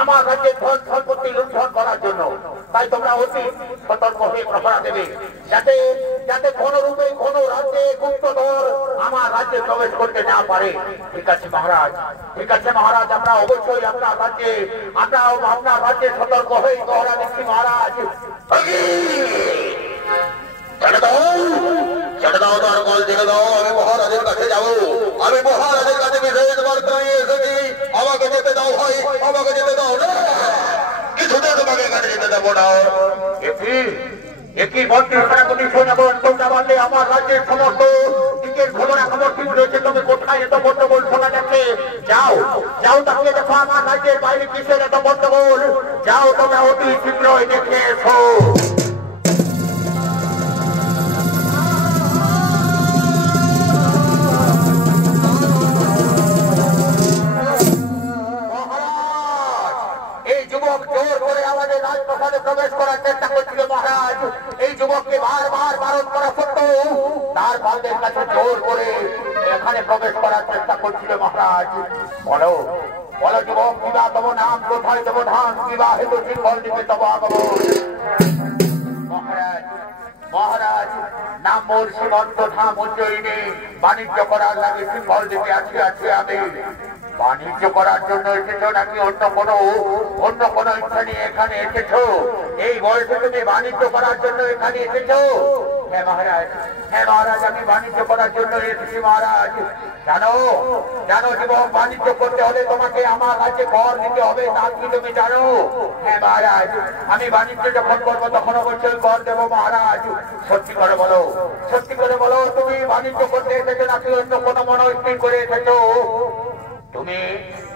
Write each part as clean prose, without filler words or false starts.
আমার রাজ্যের ধন সম্পত্তি লুণ্ঠন করার জন্য। তাই তোমরা অতি সতর্ক হয়ে প্রহরা দেবে, যাতে যাতে কোন রূপে কোন রাজ্যে গুপ্তধর আমার রাজ্যে প্রবেশ করতে না পারে। ঠিক আছে মহারাজ, ঠিক আছে মহারাজ, আমরা অবশ্যই আপনার রাজ্যে সতর্ক হয়ে প্রহরা দিচ্ছি মহারাজ। ছেড়ে দাও, ছেড়ে দাও, তার কল ছেড়ে দাও। আমি মহারাজের কাছে যাবো, আমি মহারাজের কাছে বিশেষ বার্তা নিয়ে এসেছি। আমাকে যেতে দাও ভাই, আমাকে যেতে দাও না, কিছুতে তোমাকে এখানে যেতে দেবো না। একই মন্ত্রী সেনাপতি সৈন্যগণ, তোমরা বললে আমার রাজ্যের সমস্ত দিকের খবরাখবর ঠিক রয়েছে। তুমি কোথায় এত গন্ডগোল শোনা যাচ্ছে? যাও যাও, তাকে দেখো আমার রাজ্যের বাইরে কিসের এত গন্ডগোল। যাও তোমরা অতি শীঘ্রই দেখে এসো। প্রবেশ করার চেষ্টা করছিল মহারাজ। এই যুবককে বারবার বারণ করা সত্ত্বেও তার বালদের কাছে জোর করে এখানে প্রবেশ করার চেষ্টা করছিল মহারাজ। বলো বলো যুবক, বিবাহ তব নাম, কোথায় তব ধান, বিবাহ হেতু সিংহল দিকে তব আগমন। মহারাজ মহারাজ, নাম মোর সীমন্ত ধাম উজ্জয়িনী, বাণিজ্য করার লাগে সিংহল দিকে আছি আমি। বাণিজ্য করার জন্য এসেছো নাকি অন্য কোনো ইচ্ছা নিয়ে এখানে এসেছো? এই বয়সে তুমি বাণিজ্য করার জন্য এখানে এসেছো? হ্যাঁ মহারাজ, হ্যাঁ মহারাজ, আমি বাণিজ্য করার জন্য এসেছি মহারাজ। জানো জানো যুবক, বাণিজ্য করতে হলে তোমাকে আমার কাছে কর দিতে হবে, তা কি তুমি জানো? হ্যাঁ মহারাজ, আমি বাণিজ্য যখন করবো তখন অবশ্যই কর দেবো মহারাজ। সত্যি করে বলো, সত্যি করে বলো, তুমি বাণিজ্য করতে এসেছো নাকি অন্য কোনো মনস্থির করে এসেছো? তুমি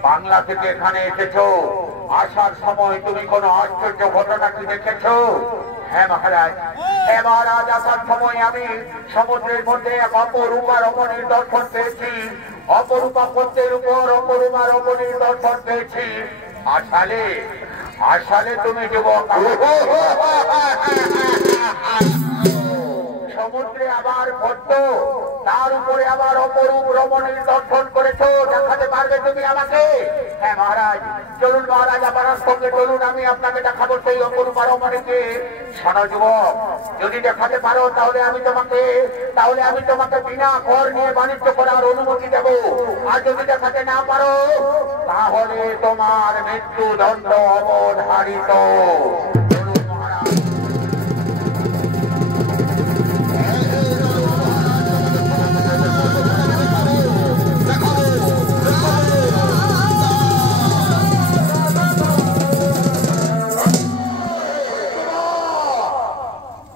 বাংলা থেকে এখানে এসেছো, আসার সময় তুমি কোনো আশ্চর্য ঘটনা কি দেখেছো? হ্যাঁ মহারাজ, হ্যাঁ মহারাজ, আসার সময় আমি সমুদ্রের মধ্যে এক অপরূপা রমণীর দর্শন পেয়েছি। অপরূপা পদ্মের উপর অপরূপা রমণীর দর্শন পেয়েছি। আসালে তুমি যুবক সমুদ্রে আবার পদ্ম, তার উপরে আবার অপরূপ রমণীর দর্শন করেছো, দেখাতে পারবে তুমি আমাকে? হ্যাঁ মহারাজ, চলুন মহারাজ, আমার সঙ্গে চলুন, আমি আপনাকে দেখাবো সেই অপরূপ রমণীকে। শোনো যুবক, যদি দেখাতে পারো তাহলে আমি তোমাকে বিনা কর নিয়ে বাণিজ্য করার অনুমতি দেব। আর যদি দেখাতে না পারো তাহলে তোমার মৃত্যুদণ্ড অবধারিত।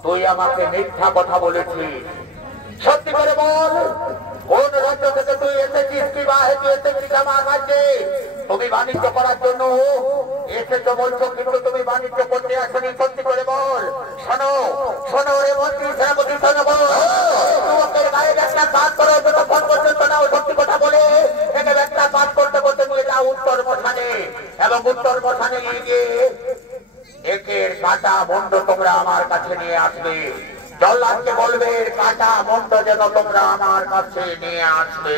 তুই আমাকে মিথ্যা কথা বলেছিস, সত্যি করে বল, কোন রাজ্য থেকে তুই এসেছিস? কি বা হেতু এসেছিস আমার রাজ্যে? তুমি বাণিজ্য করার জন্য এসেছো বলছো, কিন্তু তুমি বাণিজ্য করতে আসনি। সত্যি করে বল। শোনো শোনো রে মন্ত্রী সেনাপতি, শোনো বল, তোমাদের গায়ে একটা কাজ করে ফোন পর্যন্ত নাও। সত্যি কথা বলে একে একটা কাজ করতে করতে নিয়ে যাও উত্তর মশানে, এবং উত্তর মশানে নিয়ে গিয়ে একের কাটা মন্ড তোমরা আমার কাছে নিয়ে আসবে। জল্লাদকে বলবে কাটা মন্ড যেন তোমরা আমার কাছে নিয়ে আসবে।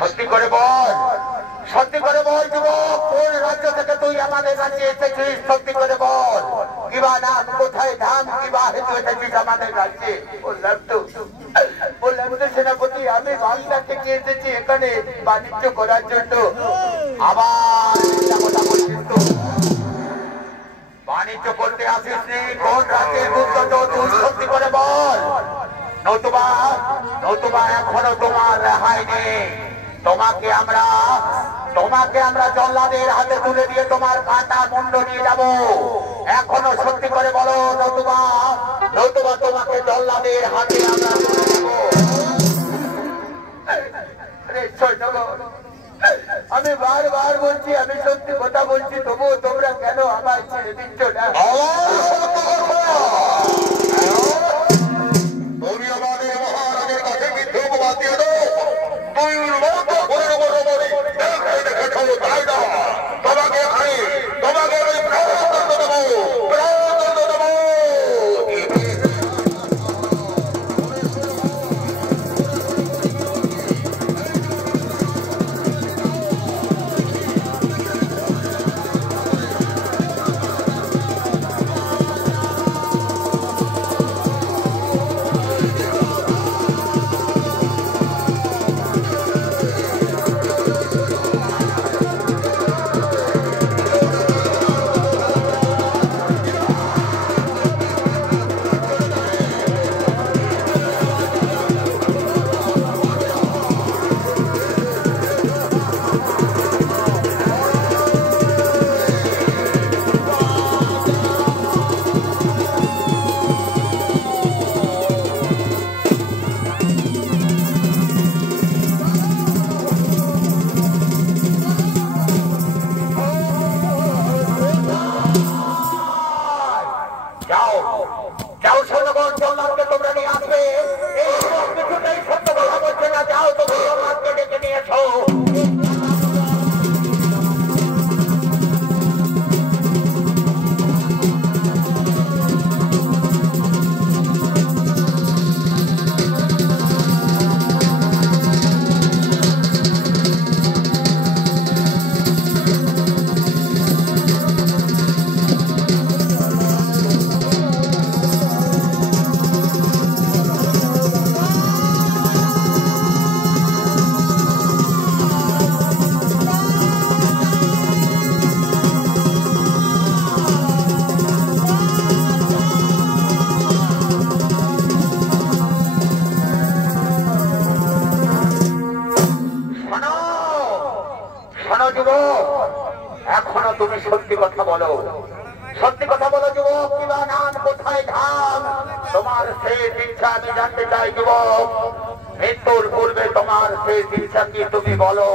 সত্যি করে বল, সত্যি করে বল যুবক, কোন রাজ্য থেকে তুই আমাদের কাছে এসেছিস? সত্যি করে বল, কিবা নাম, কোথায় ধাম, কিবা হেতু এসেছিস আমাদের রাজ্যে? বললাম তো সেনাপতি, আমি বাংলা থেকে এসেছি এখানে বাণিজ্য করার জন্য। আবার কথা বলছিস তো, বাণিজ্য করতে আসিস নি? কোন রাজ্যের গুপ্তচর তুই? সত্যি করে বল, নতুবা নতুবা এখনো তোমার রেহাই নেই। তোমাকে আমরা জল্লাদের হাতে তুলে দিয়ে তোমার কাটা মুন্ড নিয়ে যাব। এখনো সত্যি করে বলো, নতুবা তোমাকে জল্লাদের হাতে আমরা তুলে দেব। আমি বারবার বলছি, আমি সত্যি কথা বলছি, তবুও তোমরা কেন আমায় ছেড়ে দিচ্ছ না? মহারাজের কাছে মিথ্যে অপবাদ দিয়ে দাও। তুই তোমাকে আমি প্রাণদণ্ড দেবো, প্রাণদণ্ড দেবো। তুমি সত্যি কথা বলো, সত্যি কথা বলো যুবক। কিবা নাম কোথায় ধাম, তোমার শেষ ইচ্ছা আমি জানতে চাই যুবক। মৃত্যুর পূর্বে তোমার শেষ ইচ্ছা কি তুমি বলো।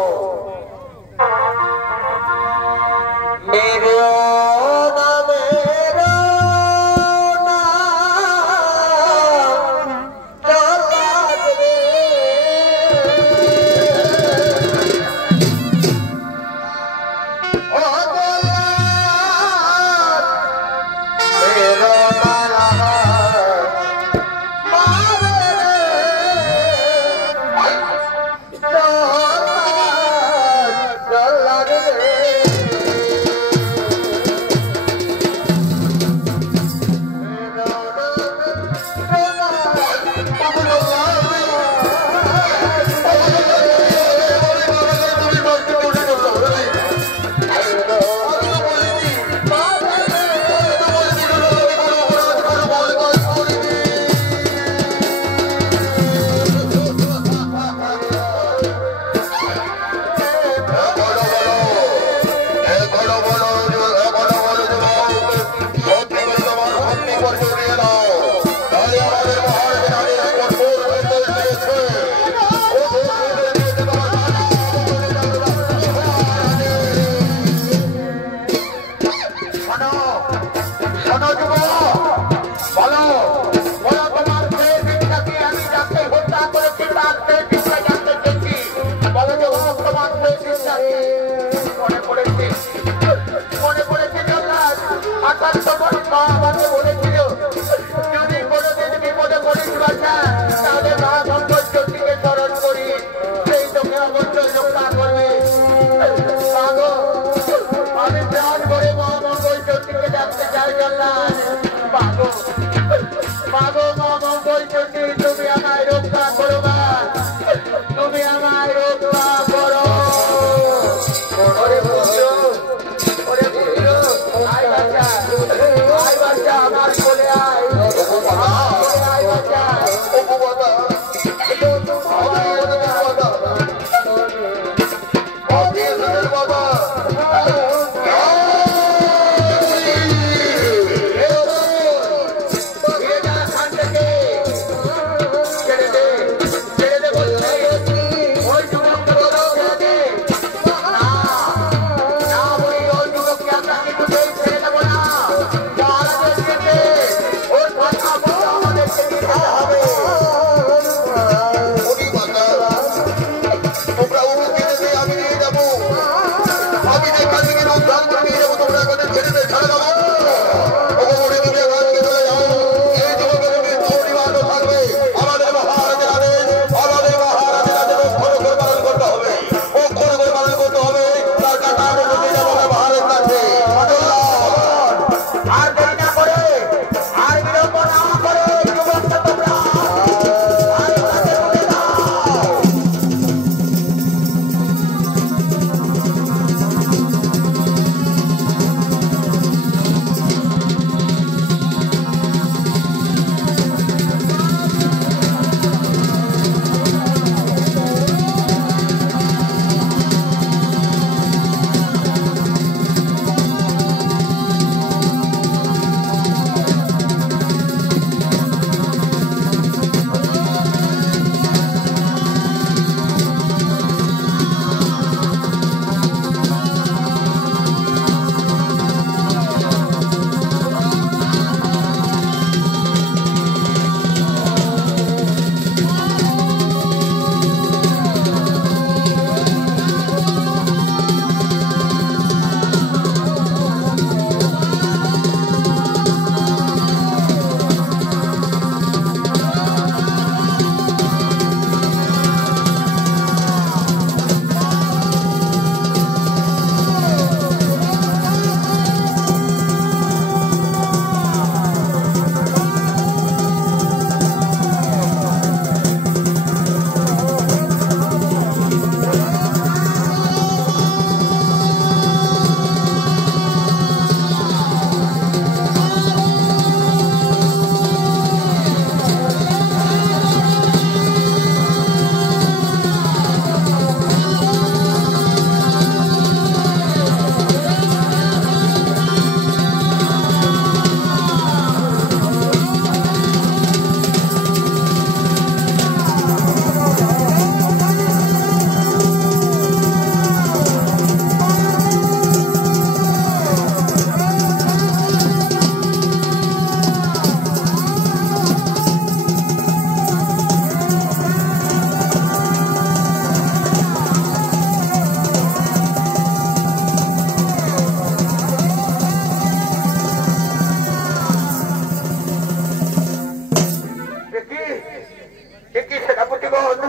কি সেনাপতিগণ,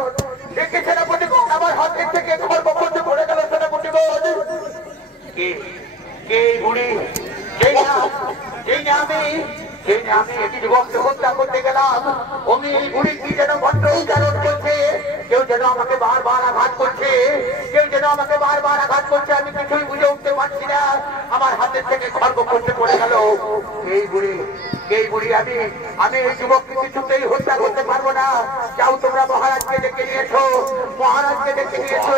কি সেনাপতিগণ, আমার হাতের থেকে খর্ব করতে পড়ে গেল সেনাপতিগণ। কে বুড়ি, আমি একটি যুবককে হত্যা করতে গেলাম, অমনি এই বুড়ি কি যেন ভণ্ড উচ্চারণ করছে, কেউ যেন আমাকে বারবার আঘাত করছে, আমি কিছুই বুঝে উঠতে পারছি না, আমার হাতের থেকে খর্ব করতে পড়ে গেল। এই বুড়ি, আমি এই যুবককে কিছুতেই হত্যা করতে পারবো না। যাও তোমরা মহারাজকে ডেকে নিয়েছো,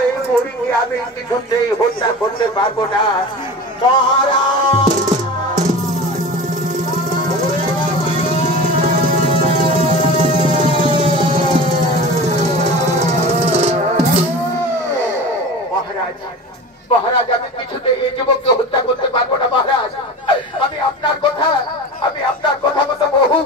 এই বুড়িকে আমি কিছুতেই হত্যা করতে পারবো না। মহারাজ, মহারাজ, আমি কিছুতে এই যুবককে হত্যা করতে পারবো না মহারাজ। আমি আপনার কথা মতো বহু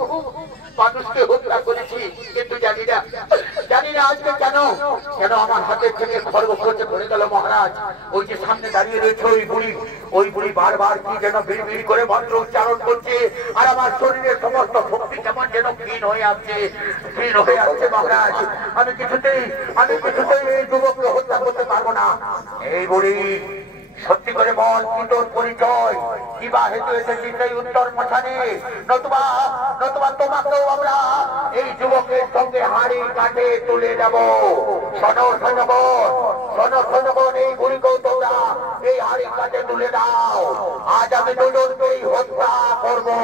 মানুষকে হত্যা করেছি, কিন্তু জানি না আজকে কেন আমার হাতের থেকে খর্ব করতে পড়ে গেল মহারাজ। ওই যে সামনে দাঁড়িয়ে রয়েছে ওই বুড়ি বারবার কি যেন বিড়বিড় করে মন্ত্র উচ্চারণ করছে, আর আমার শরীরের সমস্ত শক্তি কেমন যেন ক্ষীণ হয়ে আসছে মহারাজ। আমি কিছুতেই এই যুবককে হত্যা করতে পারবো না। এই বুড়ি, সত্যি করে বল, কি তোর পরিচয়? কিবা হেতু এসেছিস এই উত্তর মশানে? নতুবা তোমাকেও আমরা এই যুবকের সঙ্গে হাড়ি কাটে তুলে দেব। শোনো সৈন্যগণ, এই বুড়িকেও তোমরা এই হাড়ি কাটে তুলে দাও। আজ আমি দুজনকেই হত্যা করবো।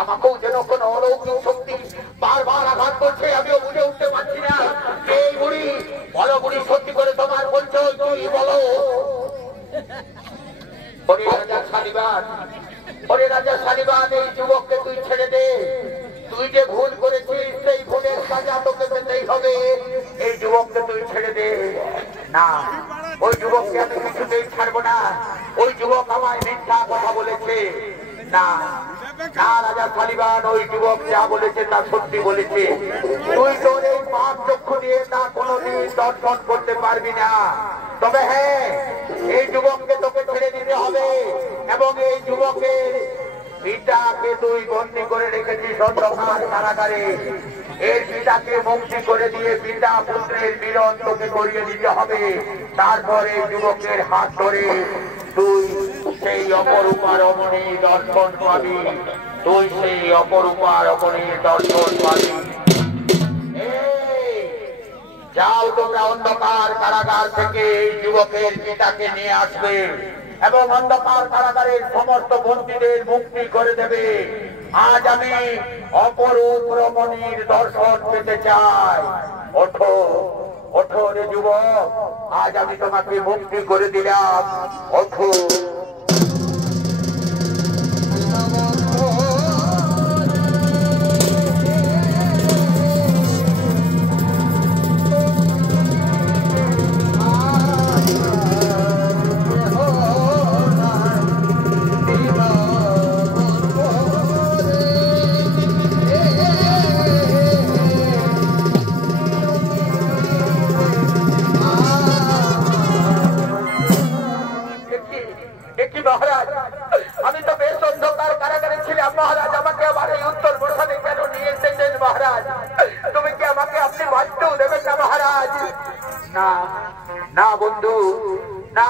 আমাকেও যেন কোন অলৌকিক শক্তি বারবার আঘাত করছে, আমিও বুঝে উঠতে পারছি না। এই বুড়ি, বলো বুড়ি, সত্যি করে তোমার পরিচয় কি বলো? রাজা শালিবান, এই যুবককে তুই ছেড়ে দে। তুই যে ভুল করেছিস সেই ভুলের সাজা তোকে পেতেই হবে। এই যুবককে তুই ছেড়ে দে। না, ওই যুবককে আমি কিছুতেই ছাড়বো না। ওই যুবক আমায় মিথ্যা কথা বলেছে। না রাজা শালিবান, ওই যুবক যা বলেছে তা সত্যি বলেছে। তুই তোর এই পাপ চক্ষু দিয়ে তা কোনোদিন দর্শন করতে পারবি না। তবে হ্যাঁ, এই যুবককে তোকে ছেড়ে দিতে হবে, এবং এই যুবকের পিতাকে তুই বন্দী করে রেখেছিস অন্ধকার কারাগারে। এর পিতাকে মুক্তি করে দিয়ে পিতা পুত্রের মিলন তোকে করিয়ে দিতে হবে। তারপরে যুবকের হাত ধরে তুই সেই অপরূপা রমণীর দর্শন পাবি। যাও তোমরা অন্ধকার কারাগার থেকে এই যুবকের পিতাকে নিয়ে আসবে এবং অন্ধকার কারাগারের সমস্ত বন্দীদের মুক্তি করে দেবে। আজ আমি অপরূপ রমণীর দর্শন পেতে চাই। ওঠো রে যুবক, আজ আমি তোমাকে মুক্তি করে দিলাম। ওঠো। মহারাজ, আমি তো বেশ অন্ধকার কারাগারে ছিলাম মহারাজ, আমাকে আবার এই উত্তর বসানে কেন নিয়ে এসেছেন মহারাজ? তুমি কি আমাকে আপনি বাঁচতেও দেবেন না মহারাজ? না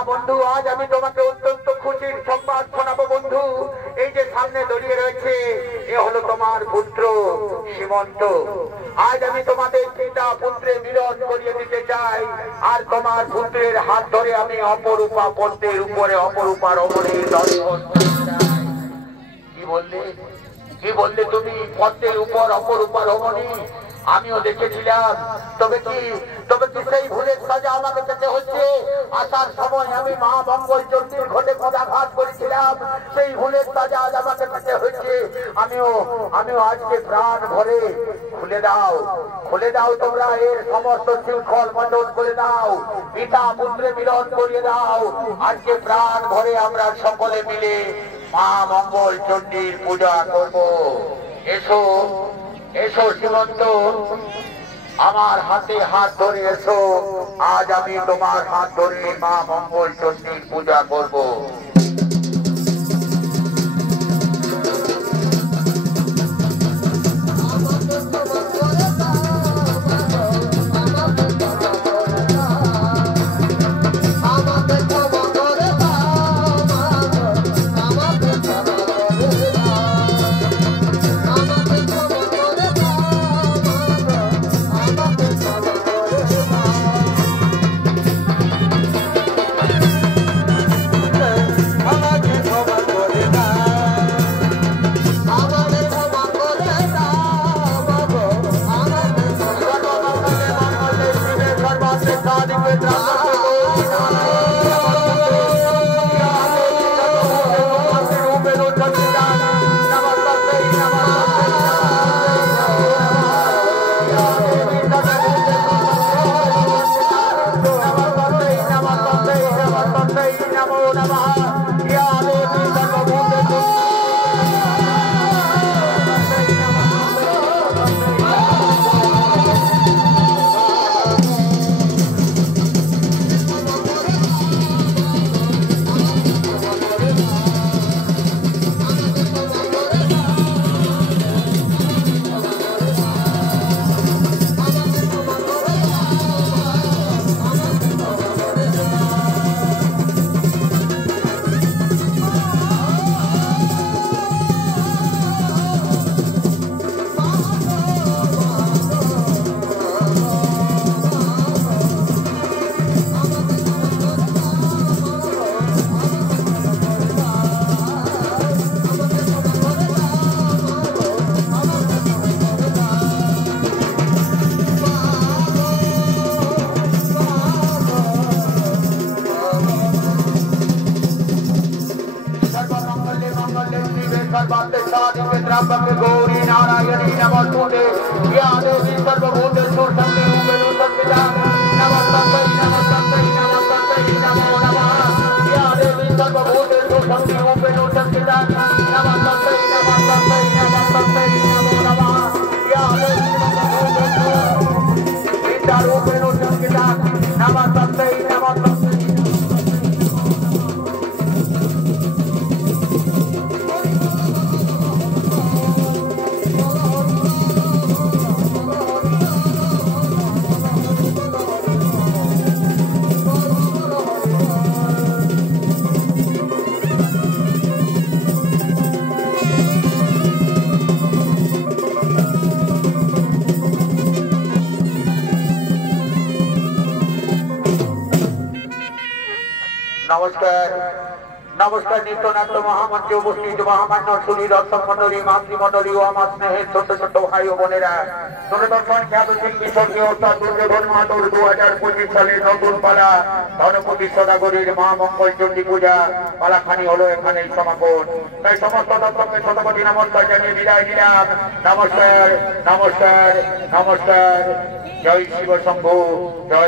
বন্ধু, আজ আমি তোমাকে অত্যন্ত খুশির সংবাদ শোনাবো বন্ধু। এই যে সামনে দাঁড়িয়ে রয়েছে, এ হলো তোমার পুত্র সীমন্ত। আজ আমি তোমাদের পিতা পুত্রের মিলন করিয়ে দিতে চাই, আর তোমার পুত্রের হাত ধরে আমি অপরূপা পদ্মের উপরে অপরূপা রমণীর দর্শন। কি বললে তুমি? পদ্মের উপর অপরূপা রমণী? আমিও দেখেছিলাম। তবে কি সেই ভুলের সাজা আমাকে পেতে হচ্ছে। আসার সময় আমি মা মঙ্গল চণ্ডীর ঘটে পদাঘাত করেছিলাম, সেই ভুলের সাজা আজ আমাকে পেতে হচ্ছে। আমিও আজকে প্রাণ ভরে খুলে দাও তোমরা এর সমস্ত শৃঙ্খল মন্ডল করে দাও, পিতা পুত্রে মিলন করিয়ে দাও। আজকে প্রাণ ভরে আমরা সকলে মিলে মা মঙ্গল চণ্ডীর পূজা করব। এসো এসো সীমন্ত, আমার হাতে হাত ধরে এসো। আজ আমি তোমার হাত ধরে মা মঙ্গল চণ্ডীর পূজা করব। गौरी नारायणी नमस्तुते या देवी सर्वभूतेषु संस्थिता नमस्तै नमस्तै नमस्तै नमो नमः या देवी सर्वभूतेषु संस्थिता नमस्तै नमस्तै नमस्तै नमो नमः या देवी सर्वभूतेषु संस्थिता नमस्तै नमस्तै। नमस्कार नमस्कार नित्यनाट्य महामंचे उपस्थित महामान्य सुधी दर्शक मंडली मातृमंडली ও আমার স্নেহের ছোট ছোট ভাই ও বোনেরা, দূরদর্শন খ্যাত শিল্পী স্বর্গীয় অর্থাৎ দুর্যোধন মাহাতোর 2025 সালে নতুন পালা ধনপতি সদাগরীর মা মঙ্গল চণ্ডী পূজা পালাখানি হলো এখানেই সমাপন। তাই সমস্ত দর্শককে শতকোটি নমস্কার জানিয়ে বিদায় দিলাম। নমস্কার নমস্কার নমস্কার। জয় শিব শম্ভু, জয়।